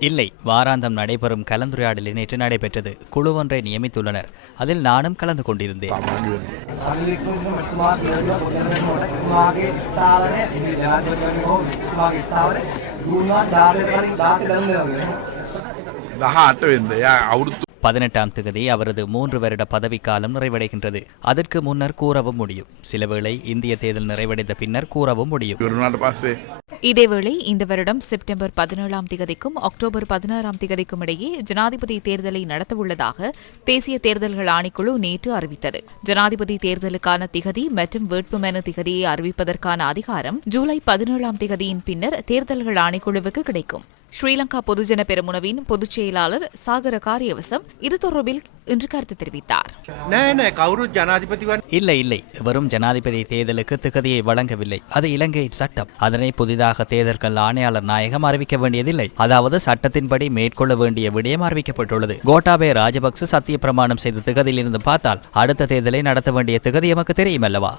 இல்லை வாராந்தம் நடைபெறும் கலந்துரையாடலில் நேற்று நடைபெற்றது குழு ஒன்றை நியமித்துள்ளனர் அதில் நானும் கலந்து கொண்டிருந்தேன் සමාගි වෙන්න. සල්ලිකුම මෙතුමා කියලා පොතනකොට එතුමාගේ ස්ථාවරය ඉන්නේ ජනාධිපතිවරණය හෝ එතුමාගේ ස්ථාවරය ජූන් මාස 16 කලින් 16 දරන්නේ දහ අට වෙන්ද එයා අවුරුත්තු பதினெட்டாம் தேதி அவரது மூன்று வருட பதவிக்காலம் நிறைவடைகின்றது. அதற்கு முன்னர் கூறவும் முடியும். சிலவேளை இந்திய தேர்தல் நிறைவடைந்த பின்னர் கூறவும் முடியும். இதேவேளை இந்த வருடம் செப்டம்பர் பதினேழாம் திகதிக்கும் அக்டோபர் பதினாறாம் திகதிக்கும் இடையே ஜனாதிபதி தேர்தலை நடத்தவுள்ளதாக தேசிய தேர்தல்கள் ஆணைக்குழு நேற்று அறிவித்தது. ஜனாதிபதி தேர்தலுக்கான திகதி மற்றும் வேட்புமனு திகதியை அறிவிப்பதற்கான அதிகாரம் ஜூலை பதினேழாம் திகதியின் பின்னர் தேர்தல்கள் ஆணைக்குழுவுக்கு கிடைக்கும். ஸ்ரீலங்கா பொதுஜன பெருமுனவின் பொதுச் செயலாளர் சாகர காரியவசம் இது தொடர்பில் இன்று கருத்து தெரிவித்தார். இல்லை இல்லை. வரும் ஜனாதிபதி தேர்தலுக்கு தகுதியை வழங்கவில்லை. அது இலங்கை சட்டம். அதனை புதிதாக தேர்தல்கள் ஆணையாளர் நாயகம் அறிவிக்க வேண்டியதில்லை. அதாவது சட்டத்தின்படி மேற்கொள்ள வேண்டிய விடயம் அறிவிக்கப்பட்டுள்ளது. கோட்டாபே ராஜபக்ச சத்திய பிரமாணம் செய்த திகதியில் இருந்து பார்த்தால் அடுத்த தேர்தலை நடத்த வேண்டிய திகதி எமக்கு தெரியும் அல்லவா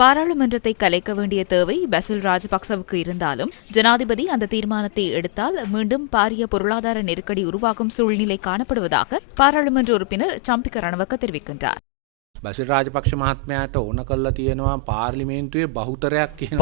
பாராளுமன்றத்தை கலைக்க வேண்டிய தேவை பசில் ராஜபக்சவுக்கு இருந்தாலும் ஜனாதிபதி அந்த தீர்மானத்தை எடுத்தால் மீண்டும் பாரிய பொருளாதார நெருக்கடி உருவாகும் சூழ்நிலை காணப்படுவதாக பாராளுமன்ற உறுப்பினர் சம்பிக்க ரணவக்க தெரிவிக்கின்றார்.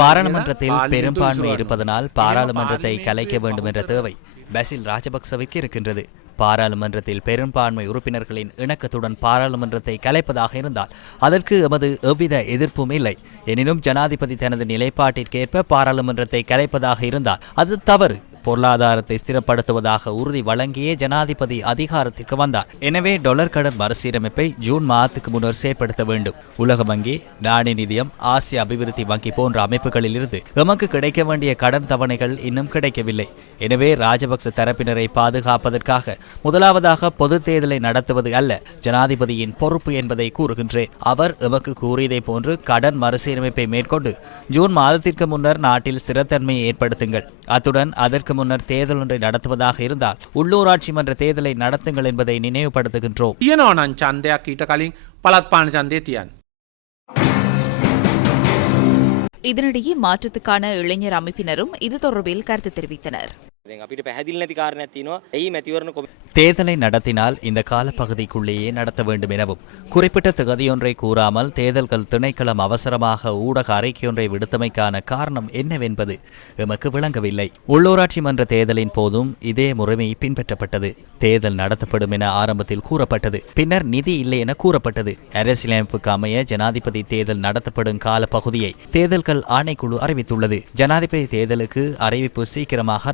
பாராளுமன்றத்தில் பெரும்பான்மை இருப்பதனால் பாராளுமன்றத்தை கலைக்க வேண்டும் என்ற தேவை பசில் ராஜபக்சவுக்கு இருக்கின்றது. பாராளுமன்றத்தில் பெரும்பான்மை உறுப்பினர்களின் இணக்கத்துடன் பாராளுமன்றத்தை கலைப்பதாக இருந்தால் அதற்கு எமது எவ்வித எதிர்ப்பும் இல்லை. எனினும் ஜனாதிபதி தனது நிலைப்பாட்டிற்கேற்ப பாராளுமன்றத்தை கலைப்பதாக இருந்தால் அது தவறு. பொருளாதாரத்தை ஸ்திரப்படுத்துவதாக உறுதி வழங்கியே ஜனாதிபதி அதிகாரத்திற்கு வந்தார். எனவே டொலர் கடன் மறுசீரமைப்பை ஜூன் மாதத்துக்கு முன்னர் செயற்படுத்த வேண்டும். உலக வங்கி நாணய நிதியம் ஆசிய அபிவிருத்தி வங்கி போன்ற அமைப்புகளில் இருந்து எமக்கு கிடைக்க வேண்டிய கடன் தவணைகள் இன்னும் கிடைக்கவில்லை. எனவே ராஜபக்ச தரப்பினரை பாதுகாப்பதற்காக முதலாவதாக பொது தேர்தலை நடத்துவது அல்ல ஜனாதிபதியின் பொறுப்பு என்பதை கூறுகின்றேன். அவர் எமக்கு கூறியதை போன்று கடன் மறுசீரமைப்பை மேற்கொண்டு ஜூன் மாதத்திற்கு முன்னர் நாட்டில் ஸ்திரத்தன்மையை ஏற்படுத்துங்கள். அத்துடன் அதற்கு முன்னர் தேர்தல் ஒன்றை நடத்துவதாக இருந்தால் உள்ளூராட்சி மன்ற தேர்தலை நடத்துங்கள் என்பதை நினைவுபடுத்துகின்றோம் තියෙනවනං චන්දයක් ඊට කලින් පළත් පාන චන්දය තියන්. இதனிடையே மாற்றத்துக்கான இளைஞர் அமைப்பினரும் இது தொடர்பில் கருத்து தெரிவித்தனர் දැන් අපිට පැහැදිලි නැති කාරණයක් තියෙනවා. එයි මැතිවරණ කොමි தேர்தலை நடத்தினால் இந்த காலப்பகுதிக்குள்ளேயே நடத்த வேண்டும் எனவும் குறிப்பிட்ட திகதியொன்றை கூறாமல் தேர்தல்கள் திணைக்களம் அவசரமாக ஊடக அறிக்கையொன்றை விடுத்தமைக்கான காரணம் என்னவென்பது எமக்கு விளங்கவில்லை உள்ளூராட்சி மன்ற தேர்தலின் போதும் இதே முறைமை பின்பற்றப்பட்டது தேர்தல் நடத்தப்படும் என ஆரம்பத்தில் கூறப்பட்டது பின்னர் நிதி இல்லை என கூறப்பட்டது அரசியலமைப்புக்கு அமைய ஜனாதிபதி தேர்தல் நடத்தப்படும் கால பகுதியை தேர்தல்கள் ஆணைக்குழு அறிவித்துள்ளது ஜனாதிபதி தேர்தலுக்கு அறிவிப்பு சீக்கிரமாக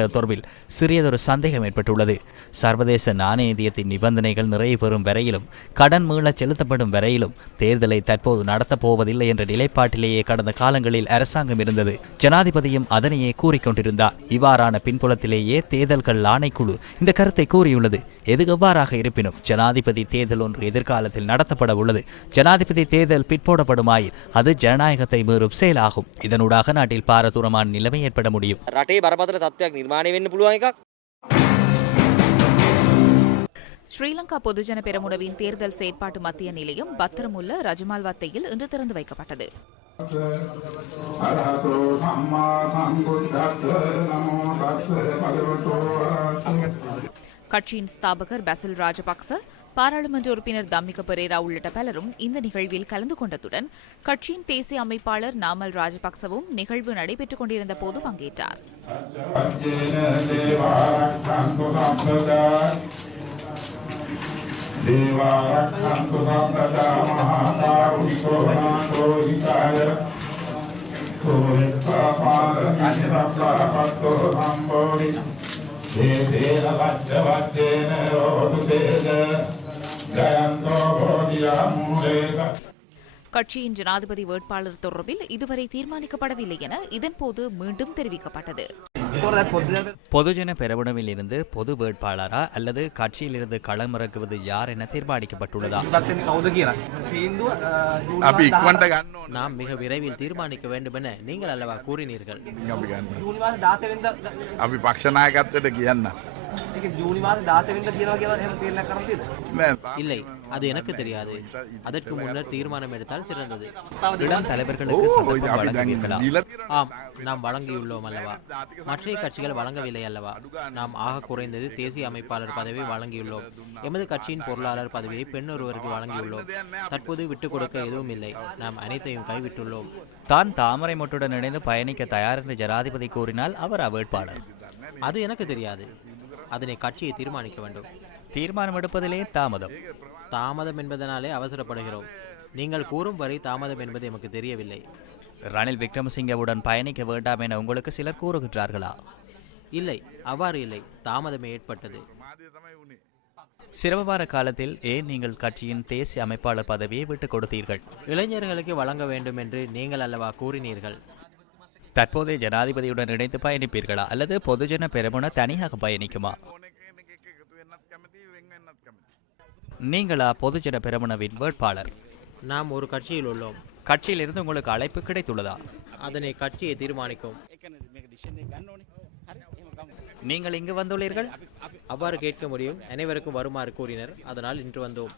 ஏற்பட்டது தொடர்பில் சிறியதொரு சந்தேகம் ஏற்பட்டுள்ளது. சர்வதேச நாணய நிதியத்தின் நிபந்தனைகள் நிறைவு வரையிலும் கடன் மீள செலுத்தப்படும் வரையிலும் தேர்தலை தற்போது நடத்தப் என்ற நிலைப்பாட்டிலேயே கடந்த காலங்களில் அரசாங்கம் இருந்தது. ஜனாதிபதியும் அதனையே கூறிக்கொண்டிருந்தார் இவ்வாறான பின்புலத்திலேயே தேர்தல்கள் ஆணைக்குழு இந்த கருத்தை கூறியுள்ளது. எது எவ்வாறாக இருப்பினும் ஜனாதிபதி தேர்தல் ஒன்று எதிர்காலத்தில் நடத்தப்பட உள்ளது. ஜனாதிபதி தேர்தல் பிற்போடப்படுமாயில் அது ஜனநாயகத்தை மீறும் செயலாகும். இதனூடாக நாட்டில் பாரதூரமான நிலைமை ஏற்பட முடியும். නිර්මාණය වෙන්න පුළුවන් එකක්. ஸ்ரீலங்கா பொதுஜன பெரமுனவின் தேர்தல் செயற்பாட்டு மத்திய நிலையம் பத்திரமுல்ல ரஜமால்வத்தையில் இன்று திறந்து வைக்கப்பட்டது අරහතෝ සම්මා සම්බුද්දස්ස නමෝ තස්ස භගවතෝ අරහතෝ கட்சியின் ஸ்தாபகர் பசில் ராஜபக்ச பாராளுமன்ற உறுப்பினர் தாமிக பெரேரா உள்ளிட்ட பலரும் இந்த நிகழ்வில் கலந்து கொண்டதுடன் கட்சியின் தேசிய அமைப்பாளர் நாமல் ராஜபக்சவும் நிகழ்வு நடைபெற்றுக் கொண்டிருந்த போது பங்கேற்றார். தேவ கட்சியின் ஜனாதிபதி வேட்பாளர் தொடர்பில் இதுவரை தீர்மானிக்கப்படவில்லை என இதன்போது மீண்டும் தெரிவிக்கப்பட்டது. பொதுஜன பெரவுணவில் இருந்து பொது வேட்பாளரா அல்லது கட்சியில் இருந்து களமிறக்குவது யார் என தீர்மானிக்கப்பட்டுள்ளதா? நாம் மிக விரைவில் தீர்மானிக்க வேண்டும் என நீங்கள் அல்லவா கூறினீர்கள்? இல்லை அது எனக்கு தெரியாது. அதற்கு முன்னர் தீர்மானம் எடுத்தால் சிறந்தது. இளம் தலைவர்களுக்கு ஆம் நாம் வழங்கியுள்ளோம் அல்லவா? மற்ற கட்சிகள் வழங்கவில்லை அல்லவா? நாம் ஆக குறைந்தது தேசிய அமைப்பாளர் பதவி வழங்கியுள்ளோம். எமது கட்சியின் பொருளாளர் பதவியை பெண் ஒருவருக்கு வழங்கியுள்ளோம். தற்போது விட்டுக் கொடுக்க எதுவும் இல்லை. நாம் அனைத்தையும் கைவிட்டுள்ளோம். தான் தாமரை மொட்டுடன் இணைந்து பயணிக்க தயார் என்று ஜனாதிபதி கூறினால் அவர் அவேட்பாளர். அது எனக்கு தெரியாது. அதனை கட்சியை தீர்மானிக்க வேண்டும். தீர்மானம் எடுப்பதிலே தாமதம். தாமதம் என்பதனாலே அவசரப்படுகிறோம். நீங்கள் கூறும் வரை தாமதம் என்பது எமக்கு தெரியவில்லை. ரணில் விக்ரமசிங்கவுடன் பயணிக்க வேண்டாம் என உங்களுக்கு சிலர் கூறுகின்றார்களா? இல்லை அவ்வாறு இல்லை. தாமதமே ஏற்பட்டது. சிரமமான காலத்தில் ஏன் நீங்கள் கட்சியின் தேசிய அமைப்பாளர் பதவியை விட்டுக் கொடுத்தீர்கள்? இளைஞர்களுக்கு வழங்க வேண்டும் என்று நீங்கள் அல்லவா கூறினீர்கள்? தற்போதைய ஜனாதிபதியுடன் இணைந்து பயணிப்பீர்களா? அல்லது பொதுஜன பெருமுன தனியாக பயணிக்குமா? நீங்களா பொதுஜன பெருமுனவின் வேட்பாளர்? நாம் ஒரு கட்சியில் உள்ளோம். கட்சியிலிருந்து உங்களுக்கு அழைப்பு கிடைத்துள்ளதா? அதனை கட்சியை தீர்மானிக்கும். நீங்கள் இங்கு வந்துள்ளீர்கள்? அவ்வாறு கேட்க முடியும். அனைவருக்கும் வருமாறு கூறினர். அதனால் இன்று வந்தோம்.